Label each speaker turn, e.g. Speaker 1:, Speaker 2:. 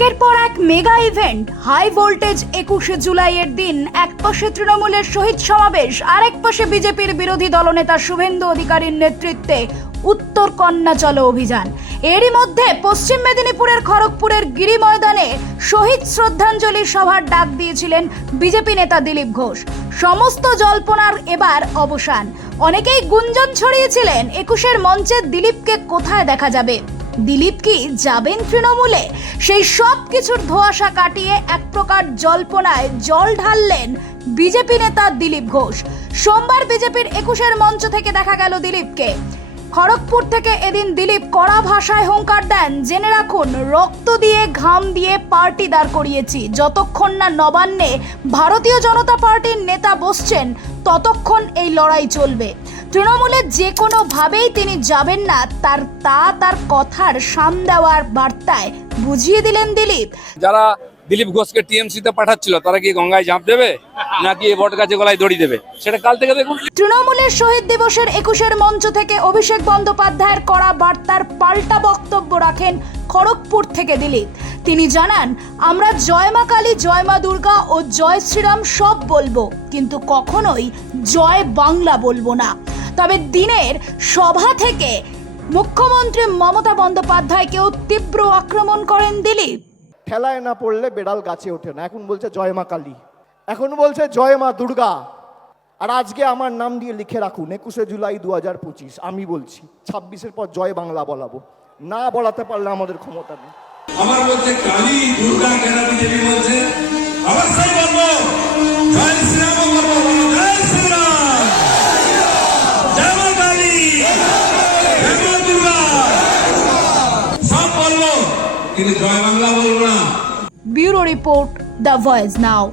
Speaker 1: একের পর এক মেগা ইভেন্ট, হাই ভোল্টেজ একুশে জুলাইয়ের দিন, এক পাশে তৃণমূলের শহীদ সমাবেশ, আরেক পাশে বিজেপির বিরোধী দলনেতা শুভেন্দু অধিকারীর নেতৃত্বে উত্তর কন্যা চলো অভিযান। এরই মধ্যে পশ্চিম মেদিনীপুরের খড়গপুরের গিরি ময়দানে শহীদ শ্রদ্ধাঞ্জলি সভার ডাক দিয়েছিলেন বিজেপি নেতা দিলীপ ঘোষ। সমস্ত জল্পনার এবার অবসান। অনেকেই গুঞ্জন ছড়িয়েছিলেন, একুশের মঞ্চে দিলীপকে কোথায় দেখা যাবে? দিলীপ কি যাবেন তৃণমূলে? সেই সব কিছুর ধোঁয়াশা কাটিয়ে এক প্রকার জল্পনায় জল ঢাললেন বিজেপি নেতা দিলীপ ঘোষ। সোমবার বিজেপির একুশের মঞ্চ থেকে দেখা গেল দিলীপকে। খড়গপুর থেকে এদিন দিলীপ কড়া ভাষায় হুঙ্কার দেন, জেনে রাখুন, রক্ত দিয়ে ঘাম দিয়ে পার্টি দাঁড় করিয়েছি। যতক্ষণ না নবান্নে ভারতীয় জনতা পার্টির নেতা বসছেন, ততক্ষণ এই লড়াই চলবে। তৃণমূলে যে কোনোভাবেই তিনি যাবেন না তার তা তার কথার সাম দেওয়ার বার্তায় বুঝিয়ে দিলেন দিলীপ।
Speaker 2: যারা দিলীপ ঘোষকে টিএমসিতে পাঠাচ্ছিল তারা কি গঙ্গায় ঝাঁপ দেবে? নাকি বট গাছে গলায় দড়ি দেবে? সেটা কাল থেকে দেখুন।
Speaker 1: তৃণমূলের শহীদ দিবসের একুশের মঞ্চ থেকে অভিষেক বন্দ্যোপাধ্যায়ের করা বার্তার পাল্টা বক্তব্য রাখেন খড়গপুর থেকে দিলীপ। তিনি জানান আমরা জয় মা কালী জয় মা দুর্গা ও জয় শ্রীরাম সব বলব কিন্তু কখনোই জয় বাংলা বলব না। তবে দিনের সভা থেকে মুখ্যমন্ত্রী মমতা বন্দ্যোপাধ্যায়কেও তীব্র আক্রমণ করেন দিলীপ।
Speaker 3: ঠেলায় না পড়লে বেড়াল গাছে ওঠে না। এখন বলছে জয় মা কালী। এখন বলছে জয় মা দুর্গা। আর আজকে আমার নাম দিয়ে লিখে রাখুন একুশে জুলাই দু হাজার পঁচিশ আমি বলছি ছাব্বিশের পর জয় বাংলা বলাবো। না বলাতে পারলে আমাদের ক্ষমতা নেই।
Speaker 4: আমার বলছে কালী দুর্গা কেন বিজেপি বলছে কিন্তু জয় বাংলা বলব না।
Speaker 1: Bureau report the voice now